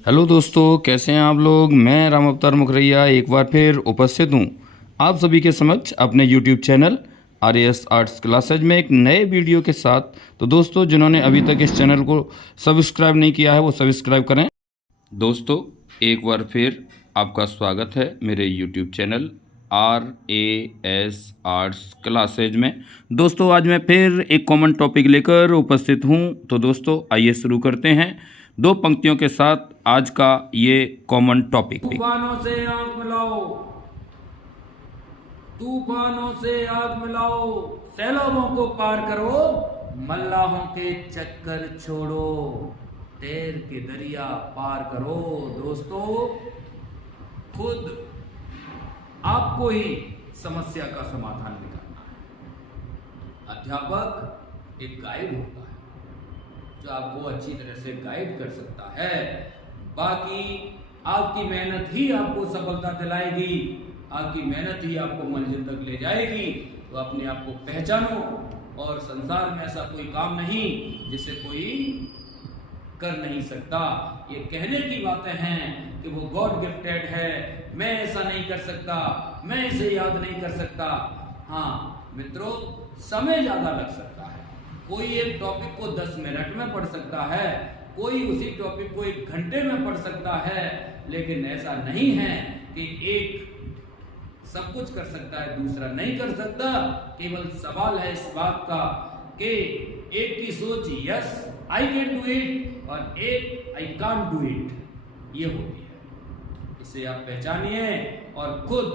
Hello दोस्तों, कैसे हैं आप लोग। मैं राम अवतार मुखरैया एक बार फिर उपस्थित हूं आप सभी के समक्ष अपने YouTube channel RAS arts classes में एक नए वीडियो के साथ। तो दोस्तों, जिन्होंने अभी तक इस चैनल को सब्सक्राइब नहीं किया है वो सब्सक्राइब करें। दोस्तों, एक बार फिर आपका स्वागत है मेरे YouTube channel RAS arts classes में। दोस्तों, आज मैं फिर एक कॉमन टॉपिक लेकर उपस्थित हूं। तो दोस्तों, आइए शुरू करते हैं दो पंक्तियों के साथ आज का ये कॉमन टॉपिक। तूफानों से आग मिलाओ, तूफानों से आग मिलाओ, सैलाबों को पार करो, मल्लाहों के चक्कर छोड़ो, तैर के दरिया पार करो। दोस्तों, खुद आपको ही समस्या का समाधान निकालना है। अध्यापक एक गाइड होता है जो आपको अच्छी तरह से गाइड कर सकता है। बाकी आपकी मेहनत ही आपको सफलता दिलाएगी, आपकी मेहनत ही आपको मंजिल तक ले जाएगी। तो अपने आप को पहचानो, और संसार में ऐसा कोई काम नहीं जिसे कोई कर नहीं सकता। ये कहने की बातें हैं कि वो गॉड गिफ्टेड है, मैं ऐसा नहीं कर सकता, मैं इसे याद नहीं कर सकता। हाँ मित्रों, समय ज्यादा लग सकता है। कोई एक टॉपिक को 10 मिनट में पढ़ सकता है, कोई उसी टॉपिक को 1 घंटे में पढ़ सकता है, लेकिन ऐसा नहीं है कि एक सब कुछ कर सकता है दूसरा नहीं कर सकता। केवल सवाल है इस बात का कि एक की सोच yes I can do it और एक आई कांट डू इट, ये होती है। इसे आप पहचानिए और खुद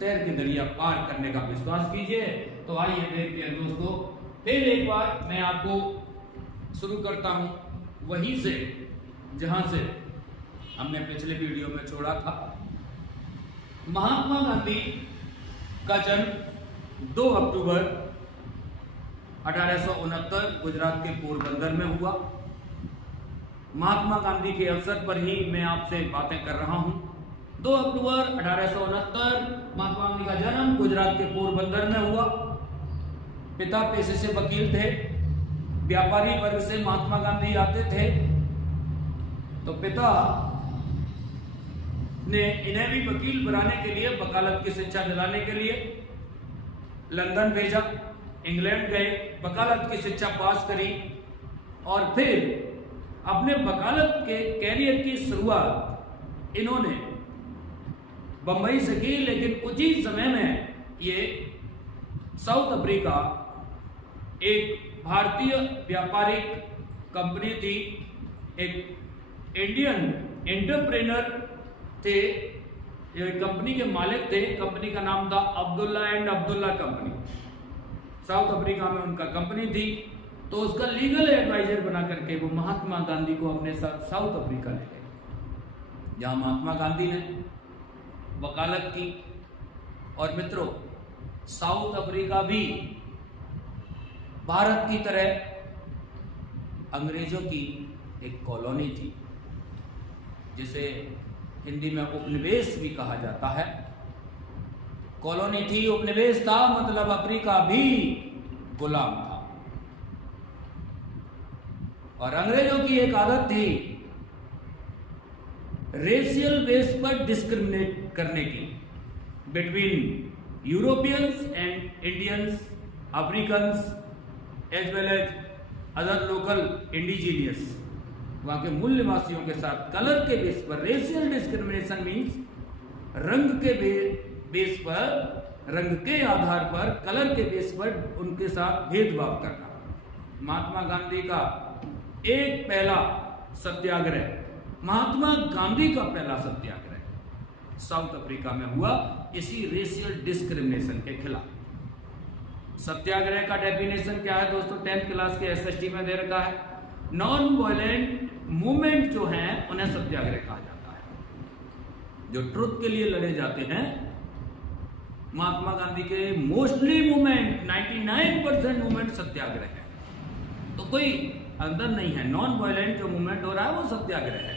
तैर के दरिया पार करने का विश्वास कीजिए। तो आइए देखते हैं दोस्तों, फिर एक बार मैं आपको शुरू करता हूं वहीं से जहां से हमने पिछले वीडियो में छोड़ा था। महात्मा गांधी का जन्म 2 अक्टूबर 1869 गुजरात के पोरबंदर में हुआ। महात्मा गांधी के अवसर पर ही मैं आपसे बातें कर रहा हूं। 2 अक्टूबर 1869 महात्मा गांधी का जन्म गुजरात के पोरबंदर में हुआ। पिता पेशे से वकील थे, व्यापारी वर्ग से महात्मा गांधी आते थे। तो पिता ने इन्हें भी वकील बनाने के लिए, वकालत की शिक्षा दिलाने के लिए लंदन भेजा। इंग्लैंड गए, वकालत की शिक्षा पास करी और फिर अपने वकालत के कैरियर की शुरुआत इन्होंने बंबई से की। लेकिन उचित समय में ये साउथ अफ्रीका एक भारतीय व्यापारिक कंपनी थी, एक इंडियन एंटरप्रेन्योर थे, ये कंपनी के मालिक थे। कंपनी का नाम था Abdullah and Abdullah company. South Africa में उनका कंपनी थी। तो उसका लीगल एडवाइजर बना करके वो महात्मा गांधी को अपने साथ साउथ अफ्रीका ले गए, जहां महात्मा गांधी ने वकालत की। और मित्रों, साउथ अफ्रीका भी भारत की तरह अंग्रेजों की एक कॉलोनी थी, जिसे हिंदी में उपनिवेश भी कहा जाता है। कॉलोनी थी, उपनिवेश था, मतलब अफ्रीका भी गुलाम था। और अंग्रेजों की एक आदत थी रेशियल बेस पर डिस्क्रिमिनेट करने की between Europeans and Indians, Africans as well as other local indigenous, वहां के मूल निवासियों के साथ कलर के बेस पर। रेशियल डिस्क्रिमिनेशन मीन्स रंग के बेस पर, रंग के आधार पर, कलर के बेस पर उनके साथ भेदभाव करना। महात्मा गांधी का एक पहला सत्याग्रह, महात्मा गांधी का पहला सत्याग्रह साउथ अफ्रीका में हुआ, इसी रेशियल डिस्क्रिमिनेशन के खिलाफ। सत्याग्रह का डेफिनेशन क्या है दोस्तों? 10th क्लास के SST में दे रखा है। नॉन वायलेंट मूवमेंट जो हैं उन्हें सत्याग्रह कहा जाता है। जो ट्रुथ के लिए लड़े जाते हैं, महात्मा गांधी के मोस्टली मूवमेंट 99% मूवमेंट सत्याग्रह है। तो कोई अंदर नहीं है, नॉन वायलेंट जो मूवमेंट हो रहा है वो सत्याग्रह है।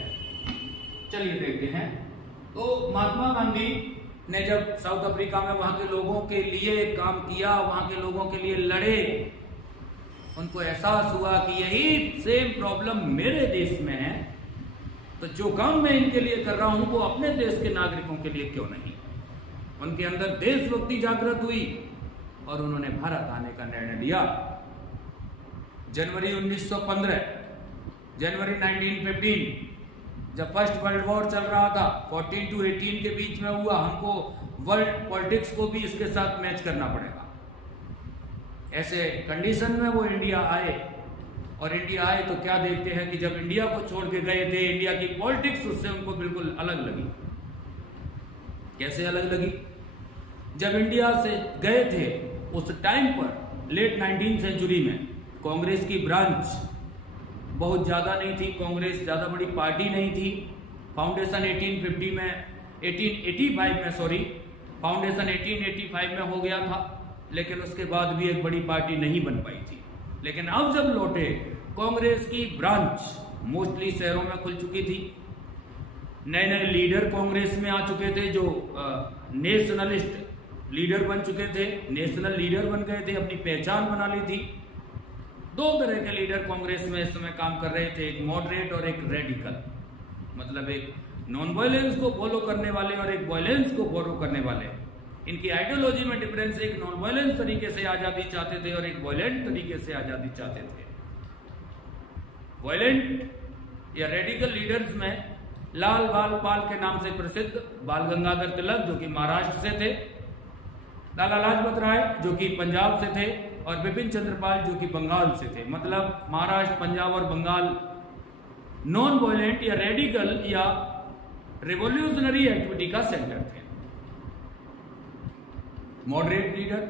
चलिए देखते हैं। तो महात्मा गांधी ने जब साउथ अफ्रीका में वहां के लोगों के लिए काम किया, वहां के लोगों के लिए लड़े, उनको एहसास हुआ कि यही सेम प्रॉब्लम मेरे देश में है, तो जो काम मैं इनके लिए कर रहा हूं वो अपने देश के नागरिकों के लिए क्यों नहीं। उनके अंदर देशभक्ति जागृत हुई और उन्होंने भारत आने का निर्णय लिया। जनवरी 1915, जनवरी 1915 जब फर्स्ट वर्ल्ड वॉर चल रहा था, 14 to 18 के बीच में हुआ, हमको वर्ल्ड पॉलिटिक्स को भी इसके साथ मैच करना पड़ेगा। ऐसे कंडीशन में वो इंडिया आए, और इंडिया आए तो क्या देखते हैं कि जब इंडिया को छोड़ के गए थे, इंडिया की पॉलिटिक्स उससे उनको बिल्कुल अलग लगी। कैसे अलग लगी? जब इंडिया से गए थे उस टाइम पर लेट 19th सेंचुरी में कांग्रेस की ब्रांच बहुत ज़्यादा नहीं थी, कांग्रेस ज़्यादा बड़ी पार्टी नहीं थी। फाउंडेशन 1885 में हो गया था, लेकिन उसके बाद भी एक बड़ी पार्टी नहीं बन पाई थी। लेकिन अब जब लौटे, कांग्रेस की ब्रांच मोस्टली शहरों में खुल चुकी थी। नए नए लीडर कांग्रेस में आ चुके थे, जो नेशनलिस्ट लीडर बन चुके थे, नेशनल लीडर बन गए थे, अपनी पहचान बना ली थी। दो तरह के लीडर कांग्रेस में इस समय काम कर रहे थे, एक मॉडरेट और एक रेडिकल, मतलब एक नॉन वायलेंस को फॉलो करने वाले और एक वायलेंस को फॉलो करने वाले। इनकी आइडियोलॉजी में डिफरेंस, एक नॉन वायलेंस तरीके से आज़ादी चाहते थे और एक वायलेंट तरीके से आज़ादी चाहते थे। वायलेंट या रेडिकल लीडर्स में लाल बाल पाल के नाम से प्रसिद्ध बाल गंगाधर तिलक, जो कि महाराष्ट्र से थे, लाला लाजपत राय जो कि पंजाब से थे, और बिपिन चंद्रपाल जो कि बंगाल से थे। मतलब महाराष्ट्र, पंजाब और बंगाल नॉन वायलेंट या रेडिकल या रिवॉल्यूशनरी एक्टिविटी का सेंटर थे। Moderate leader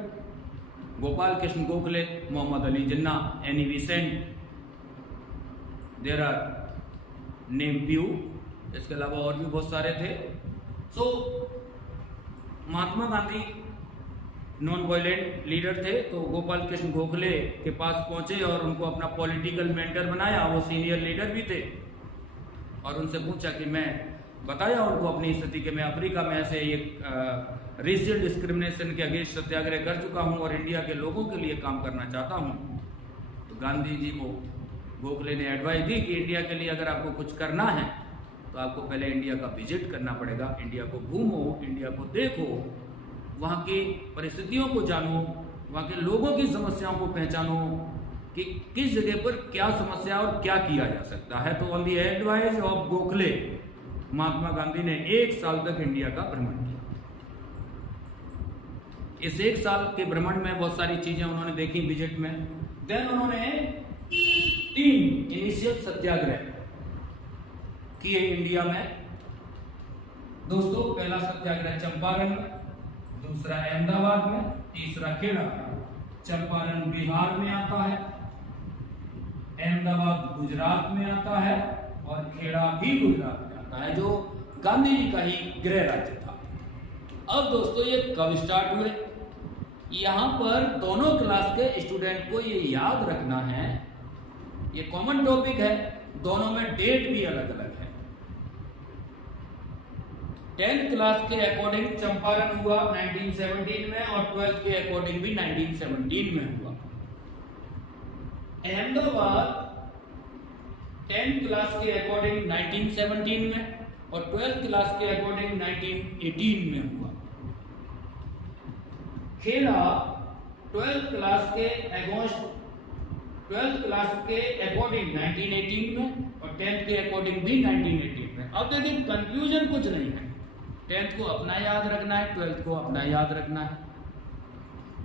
Gopal Krishna Gokhale, Mohammad Ali Jinnah, Annie Besant, there are name few, इसके अलावा और भी बहुत सारे थे। So Mahatma Gandhi non violent leader थे, तो गोपाल कृष्ण गोखले के पास पहुंचे और उनको अपना पॉलिटिकल मेंटर बनाया। वो सीनियर लीडर भी थे, और उनसे पूछा कि मैं बताया उनको अपनी स्थिति कि मैं अफ्रीका में ऐसे एक रेशियल डिस्क्रिमिनेशन के अगेंस्ट सत्याग्रह कर चुका हूं और इंडिया के लोगों के लिए काम करना चाहता हूं। तो गांधी जी को गोखले ने एडवाइस दी कि इंडिया के लिए अगर आपको कुछ करना है तो आपको पहले इंडिया का विजिट करना पड़ेगा, इंडिया को घूमो, इंडिया को देखो, वहाँ की परिस्थितियों को जानो, वहाँ के लोगों की समस्याओं को पहचानो कि किस जगह पर क्या समस्या और क्या किया जा सकता है। तो on the advice of Gokhale, Mahatma Gandhi ने 1 साल तक इंडिया का भ्रमण किया। इस 1 साल के भ्रमण में बहुत सारी चीजें उन्होंने देखी विजिट में। देन उन्होंने 3 इनिशियल सत्याग्रह किए इंडिया में। दोस्तों, पहला सत्याग्रह चंपारण में, दूसरा अहमदाबाद में, तीसरा खेड़ा में। चंपारण बिहार में आता है, अहमदाबाद गुजरात में आता है और खेड़ा भी गुजरात में आता है, जो गांधी जी का ही गृह राज्य था। अब दोस्तों, ये कब स्टार्ट हुए? यहां पर दोनों क्लास के स्टूडेंट को ये याद रखना है, ये कॉमन टॉपिक है, दोनों में डेट भी अलग अलग है। 10th क्लास के अकॉर्डिंग चंपारण हुआ 1917 में और 12th के अकॉर्डिंग भी 1917 में हुआ। अहमदाबाद 10th क्लास के अकॉर्डिंग 1917 में और 12th क्लास के अकॉर्डिंग 1918 में हुआ। खेड़ा 12th क्लास के अकॉर्डिंग 1918 में और 10th के अकॉर्डिंग भी 1918 में। अब देखिए, कंफ्यूजन कुछ नहीं है, 10th को अपना याद रखना है, 12th को अपना याद रखना है।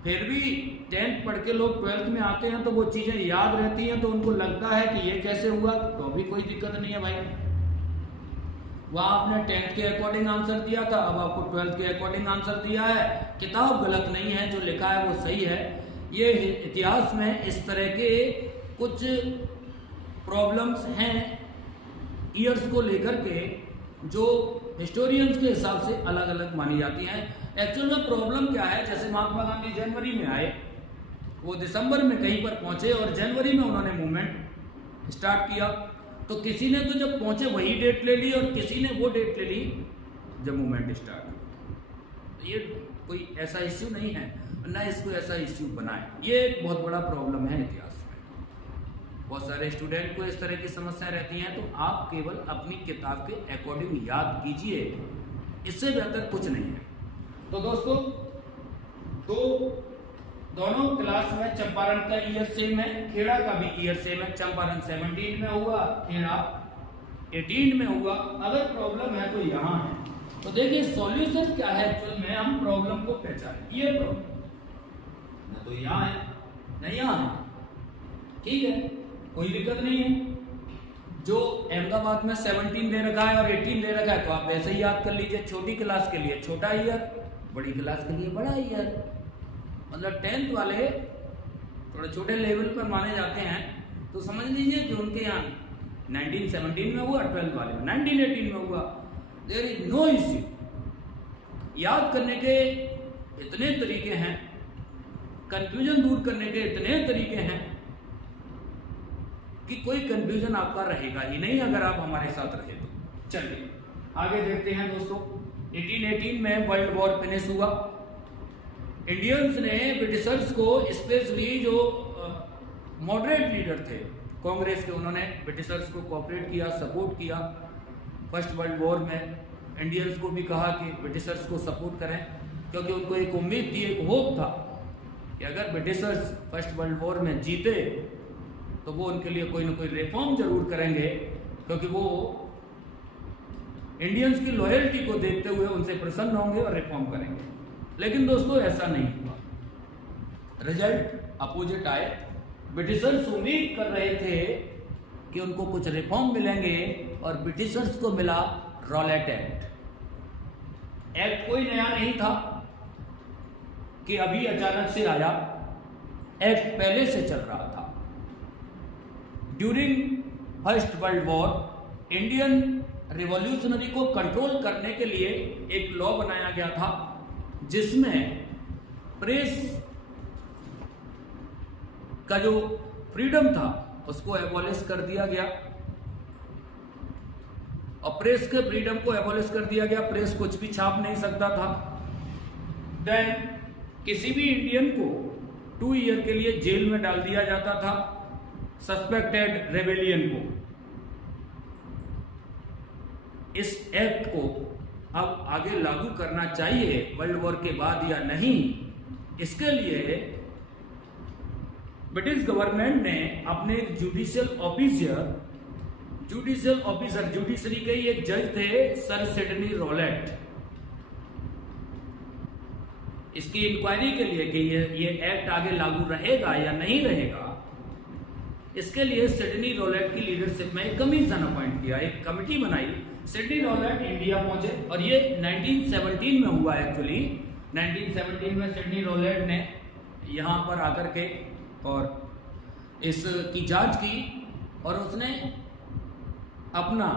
फिर भी 10th पढ़ के लोग 12th में आते हैं तो वो चीजें याद रहती हैं, तो उनको लगता है कि ये कैसे हुआ, तो अभी कोई दिक्कत नहीं है भाई। वहां आपने 10th के अकॉर्डिंग आंसर दिया था, अब आपको 12th के अकॉर्डिंग आंसर दिया है। किताब गलत नहीं है, जो लिखा है वो सही है। ये इतिहास में इस तरह के कुछ प्रॉब्लम्स हैं ईयर्स को लेकर के, जो हिस्टोरियंस के हिसाब से अलग अलग मानी जाती हैं। एक्चुअल में प्रॉब्लम क्या है? जैसे महात्मा गांधी जनवरी में आए, वो दिसंबर में कहीं पर पहुंचे और जनवरी में उन्होंने मूवमेंट स्टार्ट किया। तो किसी ने तो जब पहुंचे वही डेट ले ली और किसी ने वो डेट ले ली जब मूवमेंट स्टार्ट हुई। तो ये कोई ऐसा इश्यू नहीं है, ना इसको ऐसा इश्यू बनाए। ये एक बहुत बड़ा प्रॉब्लम है इतिहास में। बहुत सारे स्टूडेंट को इस तरह की समस्या रहती हैं, तो आप केवल अपनी किताब के अकॉर्डिंग याद कीजिए, इससे बेहतर कुछ नहीं है। तो दोस्तों दोनों क्लास में चंपारण का ईयर सेम है, खेड़ा का भी ईयर सेम है। चंपारण 17 में हुआ, खेड़ा 18 में हुआ। अगर प्रॉब्लम है तो यहाँ है। तो देखिए सॉल्यूशन क्या है एक्चुअल में, हम प्रॉब्लम को पहचाने। ये प्रॉब्लम ना तो यहाँ है ना यहाँ है, ठीक है, कोई दिक्कत नहीं है। जो अहमदाबाद में 17 दे रखा है और 18 दे रखा है तो आप वैसे ही याद कर लीजिए। छोटी क्लास के लिए छोटा ईयर, बड़ी क्लास के लिए बड़ा ईयर। मतलब 10th वाले थोड़े छोटे लेवल पर माने जाते हैं, तो समझ लीजिए कि उनके यहाँ 1917 में हुआ, 12th वाले 1918 में हुआ। There is no issue. याद करने के इतने तरीके हैं, कंफ्यूजन दूर करने के इतने तरीके हैं कि कोई कंफ्यूजन आपका रहेगा ही नहीं अगर आप हमारे साथ रहे तो। चलिए आगे देखते हैं दोस्तों। 1818 में वर्ल्ड वॉर फिनिश हुआ। इंडियंस ने ब्रिटिशर्स को, स्पेशली जो मॉडरेट लीडर थे कांग्रेस के, उन्होंने ब्रिटिशर्स को कोऑपरेट किया, सपोर्ट किया। फर्स्ट वर्ल्ड वॉर में इंडियंस को भी कहा कि ब्रिटिशर्स को सपोर्ट करें, क्योंकि उनको एक उम्मीद थी, एक होप था कि अगर ब्रिटिशर्स फर्स्ट वर्ल्ड वॉर में जीते तो वो उनके लिए कोई ना कोई रिफॉर्म जरूर करेंगे, क्योंकि वो इंडियंस की लॉयल्टी को देखते हुए उनसे प्रसन्न होंगे और रिफॉर्म करेंगे। लेकिन दोस्तों ऐसा नहीं हुआ, रिजल्ट अपोजिट आए। ब्रिटिशर्स उम्मीद कर रहे थे कि उनको कुछ रिफॉर्म मिलेंगे और ब्रिटिशर्स को मिला रॉलेट एक्ट। एक्ट कोई नया नहीं था कि अभी अचानक से आया, एक्ट पहले से चल रहा था। During first world war Indian revolutionary को कंट्रोल करने के लिए एक लॉ बनाया गया था, जिसमें प्रेस का जो फ्रीडम था उसको एबॉलिश कर दिया गया, और प्रेस के फ्रीडम को एबॉलिश कर दिया गया। प्रेस कुछ भी छाप नहीं सकता था। देन किसी भी इंडियन को 2 ईयर के लिए जेल में डाल दिया जाता था, सस्पेक्टेड रेबेलियन को। इस एक्ट को अब आगे लागू करना चाहिए वर्ल्ड वॉर के बाद या नहीं, इसके लिए ब्रिटिश गवर्नमेंट ने अपने एक जुडिशियल ऑफिसर, जुडिशरी के ही एक जज थे सर सिडनी रॉलेट, इसकी इंक्वायरी के लिए कि ये एक्ट आगे लागू रहेगा या नहीं रहेगा, इसके लिए सिडनी रॉलेट की लीडरशिप में एक कमीशन अपॉइंट किया, एक कमिटी बनाई। सिडनी रॉलेट इंडिया पहुंचे और ये 1917 में हुआ। एक्चुअली 1917 में सिडनी रॉलेट ने यहाँ पर आकर के और इसकी जांच की, और उसने अपना,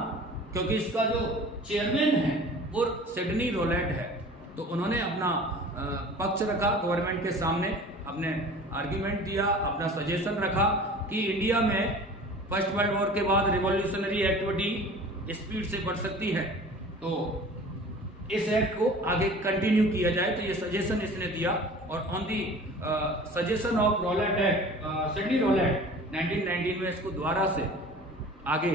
क्योंकि इसका जो चेयरमैन है वो सिडनी रॉलेट है, तो उन्होंने अपना पक्ष रखा गवर्नमेंट के सामने, अपने आर्ग्यूमेंट दिया, अपना सजेशन रखा कि इंडिया में फर्स्ट वर्ल्ड वॉर के बाद रिवॉल्यूशनरी एक्टिविटी स्पीड से बढ़ सकती है, तो इस एक्ट को आगे कंटिन्यू किया जाए। तो ये सजेशन इसने दिया, और on the suggestion of Rowlatt act, Sydney Rowlatt 1919 में इसको दोबारा से आगे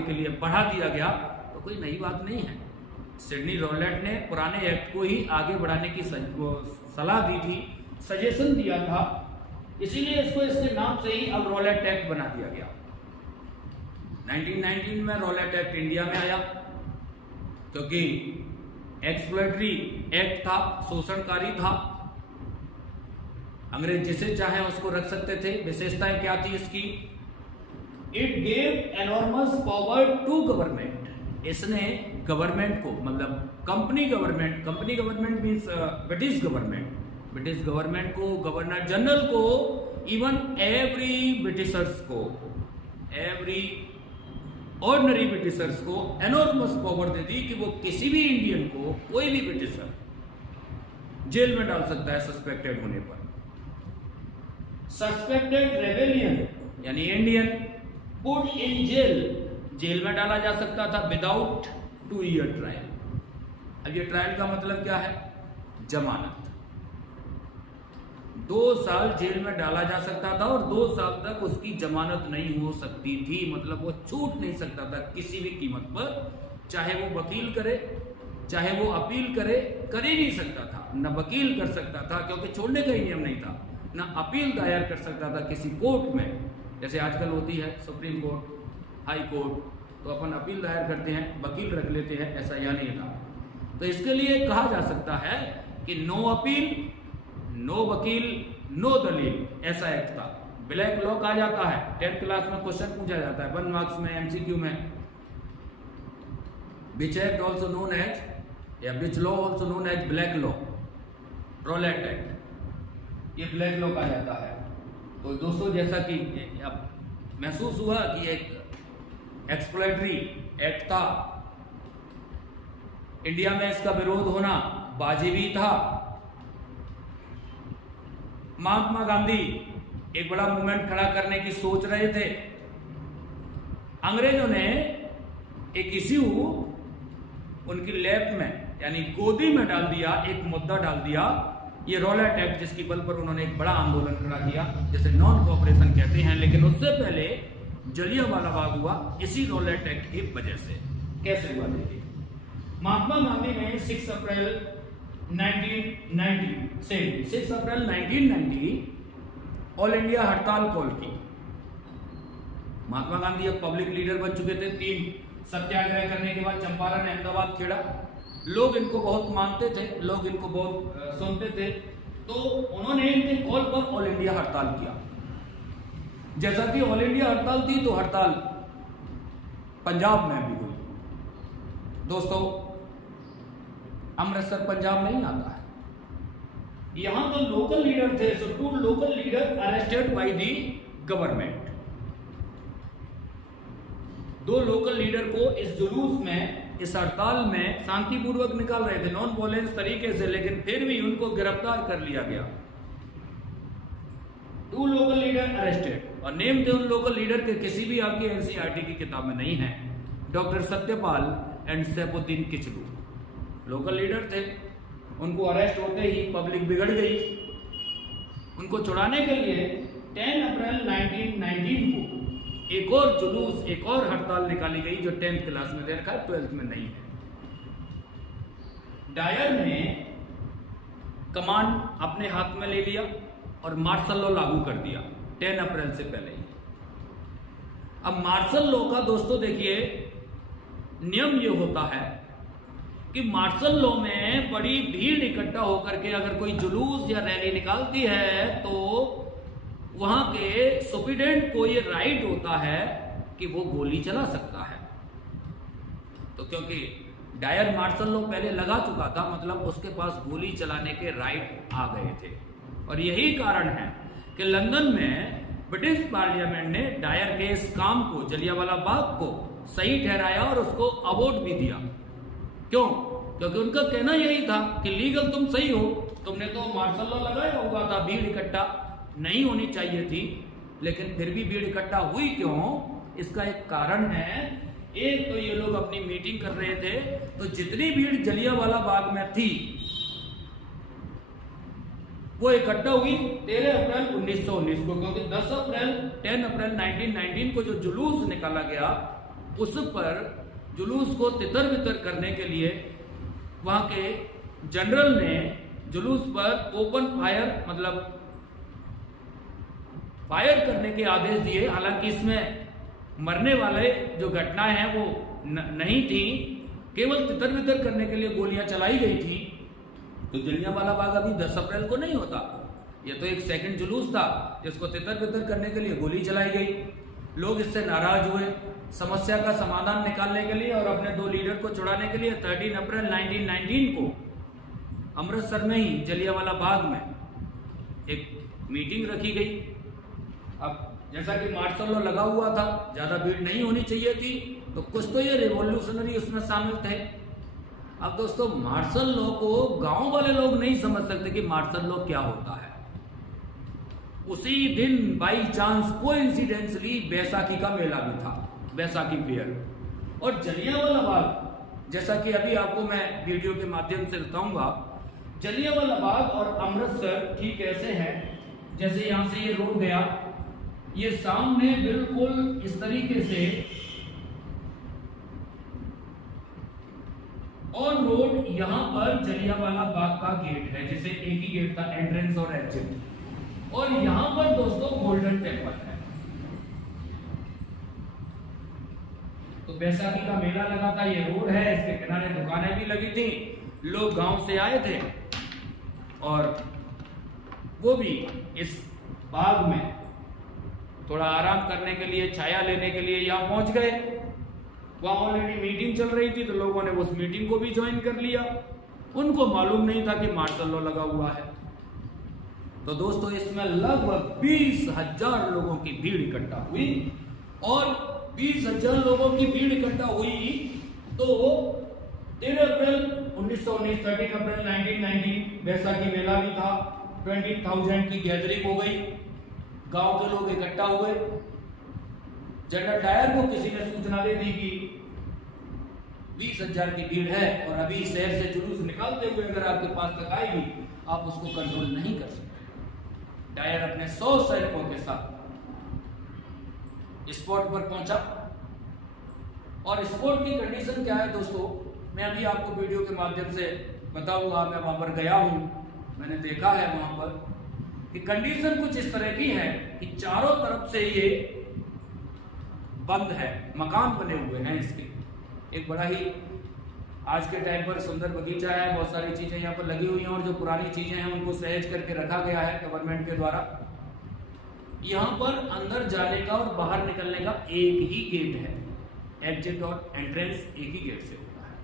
के लिए बढ़ा दिया गया। तो कोई नई बात नहीं है, सिडनी रॉलेट ने पुराने एक्ट को ही आगे बढ़ाने की सलाह दी थी, सजेशन दिया था, इसीलिए इसको इसके नाम से ही अब रॉलेट एक्ट बना दिया गया। 1919 में रॉलेट एक्ट इंडिया में आया, क्योंकि एक्सप्लोइटरी एक्ट था, शोषणकारी था, अंग्रेज जिसे चाहे उसको रख सकते थे। विशेषताएं क्या थी इसकी? It gave enormous power to government. इसने गवर्नमेंट को, मतलब company government means British government को, गवर्नर जनरल को, इवन एवरी ब्रिटिशर्स को, एवरी ऑर्डिनरी ब्रिटिशर्स को एनॉर्मस पावर दे दी कि वो किसी भी इंडियन को, कोई भी ब्रिटिशर जेल में डाल सकता है सस्पेक्टेड होने पर। सस्पेक्टेड रेबेलियन यानी इंडियन पुट इन जेल में डाला जा सकता था विदाउट 2 ईयर ट्रायल। अब ये ट्रायल का मतलब क्या है? जमानत। 2 साल जेल में डाला जा सकता था और 2 साल तक उसकी जमानत नहीं हो सकती थी। मतलब वो छूट नहीं सकता था किसी भी कीमत पर, चाहे वो वकील करे, चाहे वो अपील करे, कर ही नहीं सकता था। न वकील कर सकता था क्योंकि छोड़ने का ही नियम नहीं था, न अपील दायर कर सकता था किसी कोर्ट में, जैसे आजकल होती है सुप्रीम कोर्ट, हाई कोर्ट, तो अपन अपील दायर करते हैं, वकील रख लेते हैं, ऐसा यह नहीं था। तो इसके लिए कहा जा सकता है कि नो अपील, नो वकील, नो दलील, ऐसा एक था। ब्लैक लॉ कहा जाता है, 10th क्लास में क्वेश्चन पूछा जाता है 1 मार्क्स में एमसीक्यू में, which act also known as, या which law also known as black law, Rowlatt Act, ये ब्लैक लॉ कहा जाता है। तो दोस्तों जैसा कि अब महसूस हुआ कि एक एक्सप्लोइटरी एक्ट था, इंडिया में इसका विरोध होना वाजिबी था। महात्मा गांधी एक बड़ा मूवमेंट खड़ा करने की सोच रहे थे। अंग्रेजों ने एक इश्यू उनकी लैप में यानी गोदी में डाल दिया, एक मुद्दा डाल दिया, ये रॉलेट एक्ट, जिसकी बल पर उन्होंने एक बड़ा आंदोलन खड़ा किया, जैसे नॉन कोऑपरेशन कहते हैं। लेकिन उससे पहले जलियांवाला बाग हुआ इसी रॉलेट एक्ट की वजह से। कैसे हुआ देखिए, महात्मा गांधी ने 6 अप्रैल 1990 ऑल इंडिया हड़ताल कॉल की। महात्मा गांधी अब पब्लिक लीडर बन चुके थे। 3 सत्याग्रह करने के बाद चंपारण, अहमदाबाद, खेड़ा, लोग इनको बहुत मानते थे, लोग इनको बहुत सुनते थे, तो उन्होंने इनके कॉल पर ऑल इंडिया हड़ताल किया। जैसा कि ऑल इंडिया हड़ताल थी तो हड़ताल पंजाब में भी हुई। दोस्तों अमृतसर पंजाब नहीं आता है। यहां तो लोकल लीडर थे, सो 2 local leader arrested by the government. 2 local leader को इस जुलूस में, इस हड़ताल में शांतिपूर्वक निकाल रहे थे, नॉन वॉयलेंस तरीके से, लेकिन फिर भी उनको गिरफ्तार कर लिया गया। 2 लोकल लीडर अरेस्टेड, और नेम थे उन लोकल लीडर के किसी भी आपकी एनसीईआरटी की किताब में नहीं है। Doctor Satyapal and Saifuddin Kitchlew local leader थे। उनको अरेस्ट होते ही पब्लिक बिगड़ गई। उनको छुड़ाने के लिए 10 अप्रैल 1919 को एक और जुलूस, एक और हड़ताल निकाली गई, जो 10th क्लास में दे रखा है, 12th में नहीं है। डायर ने कमांड अपने हाथ में ले लिया और मार्शल लॉ लागू कर दिया 10 अप्रैल से पहले ही। अब मार्शल लॉ का दोस्तों देखिए नियम ये होता है कि मार्शल लॉ में बड़ी भीड़ इकट्ठा होकर के अगर कोई जुलूस या रैली निकालती है तो वहां के सुप्रीडेंट को ये राइट होता है कि वो गोली चला सकता है। तो क्योंकि डायर मार्शल लॉ पहले लगा चुका था, मतलब उसके पास गोली चलाने के राइट आ गए थे। और यही कारण है कि लंदन में ब्रिटिश पार्लियामेंट ने डायर के इस काम को, जलियांवाला बाग को सही ठहराया और उसको अवार्ड भी दिया। क्यों? क्योंकि उनका कहना यही था कि लीगल तुम सही हो, तुमने तो मार्शल लॉ लगाया हुआ था, भीड़ इकट्ठा नहीं होनी चाहिए थी, लेकिन फिर भी भीड़ इकट्ठा हुई क्यों? इसका एक कारण है। एक तो ये लोग अपनी मीटिंग कर रहे थे, तो जितनी भीड़ जलियांवाला बाग में थी वो इकट्ठा हुई 13 अप्रैल 1919 को, क्योंकि 10 अप्रैल 1919 को जो जुलूस निकाला गया, उस पर जुलूस को तितर बितर करने के लिए वहां के जनरल ने जुलूस पर ओपन फायर, मतलब फायर करने के आदेश दिए। हालांकि इसमें मरने वाले जो घटनाएं हैं वो नहीं थी, केवल तितर बितर करने के लिए गोलियां चलाई गई थी। तो जलियांवाला बाग अभी 10 अप्रैल को नहीं होता, ये तो एक सेकंड जुलूस था जिसको तितर बितर करने के लिए गोली चलाई गई। लोग इससे नाराज हुए। समस्या का समाधान निकालने के लिए और अपने 2 लीडर को छुड़ाने के लिए 13 अप्रैल 1919 को अमृतसर में ही जलियांवाला बाग में एक मीटिंग रखी गई। अब जैसा कि मार्शल लॉ लगा हुआ था, ज्यादा भीड़ नहीं होनी चाहिए थी, तो कुछ तो ये रिवॉल्यूशनरी उसमें शामिल थे। अब दोस्तों मार्शल लॉ को गांव वाले लोग नहीं समझ सकते कि मार्शल लॉ क्या होता है। उसी दिन बाई चांस कोइंसिडेंटली बैसाखी का मेला भी था, बैसाखी फेयर। और जलियांवाला बाग, जैसा कि अभी आपको मैं वीडियो के माध्यम से बताऊंगा, जलियांवाला बाग और अमृतसर ठीक ऐसे हैं जैसे यहां से ये रोड गया, ये सामने बिल्कुल इस तरीके से ऑन रोड यहां पर जलियांवाला बाग का गेट है, जैसे एक ही गेट था, एंट्रेंस और एग्जिट। और यहां पर दोस्तों गोल्डन टेम्पल है। तो बैसाखी का मेला लगा था, ये रोड है, इसके किनारे दुकानें भी लगी थी, लोग गांव से आए थे और वो भी इस बाग में थोड़ा आराम करने के लिए, छाया लेने के लिए यहां पहुंच गए। वहां ऑलरेडी मीटिंग चल रही थी, तो लोगों ने उस मीटिंग को भी ज्वाइन कर लिया। उनको मालूम नहीं था कि मार्शल लॉ लगा हुआ है। तो दोस्तों इसमें लगभग 20,000 लोगों की भीड़ इकट्ठा हुई, और 20,000 लोगों की भीड़ इकट्ठा हुई तो 13 अप्रैल 1919, 13 अप्रैल 1919 बैसाखी मेला भी था। 20,000 की गैदरिंग हो गई, गांव के लोग इकट्ठा हुए। जनरल डायर को किसी ने सूचना दे दी कि 20,000 की भीड़ है और अभी शहर से जुलूस निकालते हुए अगर आपके पास तक आएगी, आप उसको कंट्रोल नहीं कर सकते। डायर अपने 100 सैनिकों के साथ स्पॉट पर पहुंचा। और स्पॉट की कंडीशन क्या है दोस्तों, मैं अभी आपको वीडियो के माध्यम से बताऊंगा। मैं वहां पर गया हूं, मैंने देखा है वहां पर कि कंडीशन कुछ इस तरह की है कि चारों तरफ से ये बंद है, मकान बने हुए हैं इसके। एक बड़ा ही आज के टाइम पर सुंदर बगीचा है, बहुत सारी चीजें यहाँ पर लगी हुई हैं, और जो पुरानी चीजें हैं उनको सहेज करके रखा गया है गवर्नमेंट के द्वारा। यहाँ पर अंदर जाने का और बाहर निकलने का एक ही गेट है, एग्जिट और एंट्रेंस एक ही गेट से होता है,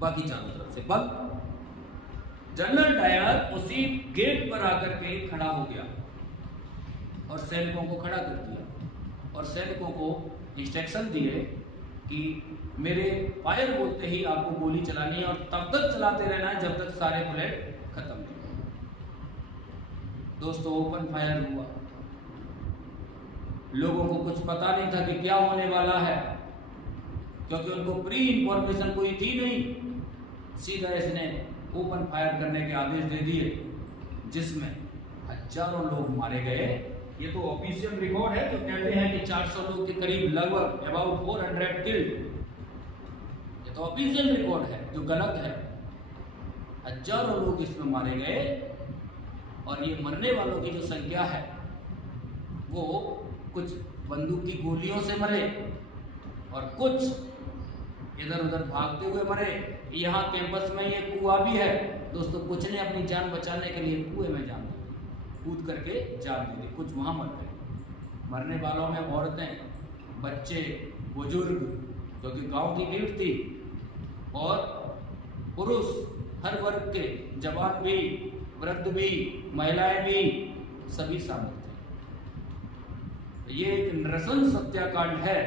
बाकी चारों तरफ से बंद। जनरल डायर उसी गेट पर आकर के खड़ा हो गया और सैनिकों को खड़ा कर दिया, और सैनिकों को इंस्ट्रक्शन दिए कि मेरे फायर बोलते ही आपको गोली चलानी है, और तब तक चलाते रहना है जब तक सारे बुलेट खत्म नहीं हो। दोस्तों ओपन फायर हुआ, लोगों को कुछ पता नहीं था कि क्या होने वाला है, क्योंकि उनको प्री इंफॉर्मेशन कोई थी नहीं। सीधा इसने ओपन फायर करने के आदेश दे दिए, जिसमें हजारों लोग मारे गए। ये तो ऑफिशियल रिकॉर्ड है, तो कहते हैं कि 400 लोग के करीब, लगभग अबाउट 400 किल्ड। ये तो ऑफिशियल रिकॉर्ड है, जो गलत है। हजारों लोग इसमें मारे गए, और ये मरने वालों की जो संख्या है वो कुछ बंदूक की गोलियों से मरे और कुछ इधर उधर भागते हुए मरे। यहाँ कैंपस में ये कुआं भी है दोस्तों, कुछ ने अपनी जान बचाने के लिए कुएं में जान दी, कूद करके जान दी थी, कुछ वहां मर गए। मरने वालों में औरतें, बच्चे, बुजुर्ग, क्योंकि गांव की भीड़ थी, और पुरुष, हर वर्ग के, जवान भी, वृद्ध भी, महिलाएं भी, सभी शामिल थे। ये एक नृशंस हत्याकांड है,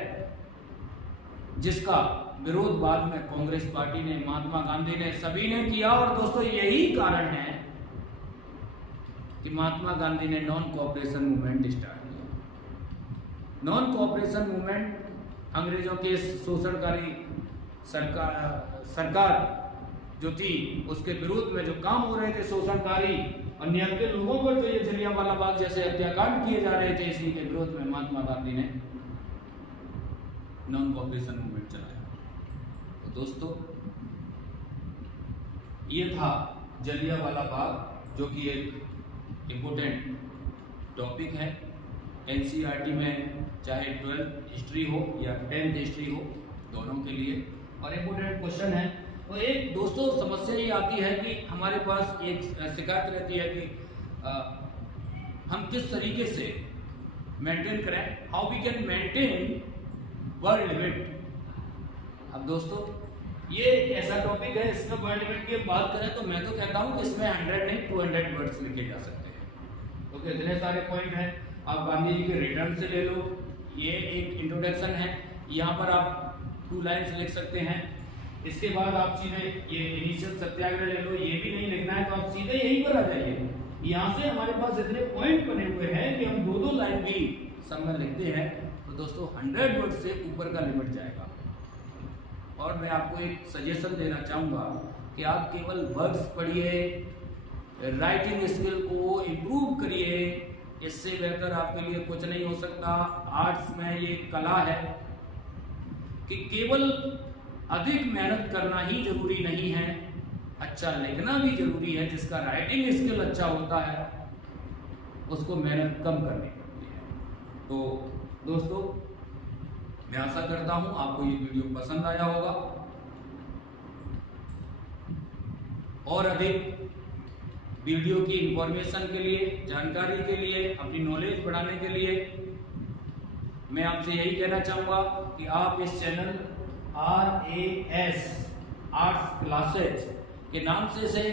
जिसका विरोध बाद में कांग्रेस पार्टी ने, महात्मा गांधी ने, सभी ने किया। और दोस्तों यही कारण है कि महात्मा गांधी ने नॉन कोऑपरेशन मूवमेंट स्टार्ट किया। नॉन कोऑपरेशन मूवमेंट अंग्रेजों के शोषणकारी सरकार जो थी उसके विरोध में जो काम हो रहे थे, शोषणकारी और निहत्थे लोगों पर जो ये जलियांवाला बाग जैसे हत्याकांड किए जा रहे थे, इसी के विरोध में महात्मा गांधी ने नॉन कोऑपरेशन मूवमेंट चलाया। तो दोस्तों ये था जलियांवाला बाग, जो कि एक इम्पोर्टेंट टॉपिक है एनसीईआरटी में, चाहे 12th हिस्ट्री हो या 10th हिस्ट्री हो, दोनों के लिए, और इम्पोर्टेंट क्वेश्चन है। तो एक दोस्तों समस्या ये आती है कि हमारे पास एक शिकायत रहती है कि हम किस तरीके से मेंटेन करें, how we can maintain world limit. अब दोस्तों ये एक ऐसा टॉपिक है, इसमें वर्ल्ड लिमिट की बात करें तो मैं तो कहता हूं कि इसमें 100 नहीं 200 वर्ड्स लिखे जा सकते हैं, क्योंकि तो इतने सारे पॉइंट हैं। आप गांधी जी के रिटर्न से ले लो, ये एक इंट्रोडक्शन है, यहाँ पर आप 2 लाइन्स लिख सकते हैं। इसके बाद आप सीधे ये इनिशियल सत्याग्रह ले लो, ये भी नहीं लिखना है तो आप सीधे यहीं पर आ जाइए। यहाँ से हमारे पास इतने पॉइंट बने हुए हैं कि हम 2-2 लाइन भी सब में लिखते हैं, तो दोस्तों 100 वर्ड से ऊपर का लिमिट जाएगा। और मैं आपको एक सजेशन देना चाहूँगा कि आप केवल वर्ड्स पढ़िए, राइटिंग स्किल को इम्प्रूव करिए। इससे बेहतर आपके लिए कुछ नहीं हो सकता। आर्ट्स में ये कला है कि केवल अधिक मेहनत करना ही जरूरी नहीं है, अच्छा लिखना भी जरूरी है। जिसका राइटिंग स्किल अच्छा होता है उसको मेहनत कम करनी पड़ती है। तो दोस्तों, मैं आशा करता हूं आपको ये वीडियो पसंद आया होगा और अधिक वीडियो की इंफॉर्मेशन के लिए, जानकारी के लिए, अपनी नॉलेज बढ़ाने के लिए मैं आपसे यही कहना चाहूँगा कि आप इस चैनल RAS आर्ट्स क्लासेज के नाम से इसे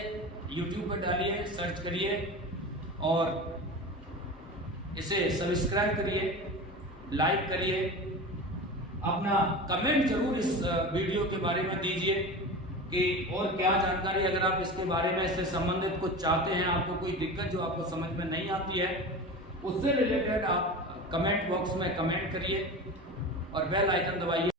YouTube पर डालिए, सर्च करिए और इसे सब्सक्राइब करिए, लाइक करिए। अपना कमेंट जरूर इस वीडियो के बारे में दीजिए कि और क्या जानकारी, अगर आप इसके बारे में, इससे संबंधित कुछ चाहते हैं, आपको कोई दिक्कत जो आपको समझ में नहीं आती है, उससे रिलेटेड आप कमेंट बॉक्स में कमेंट करिए और बेल आइकन दबाइए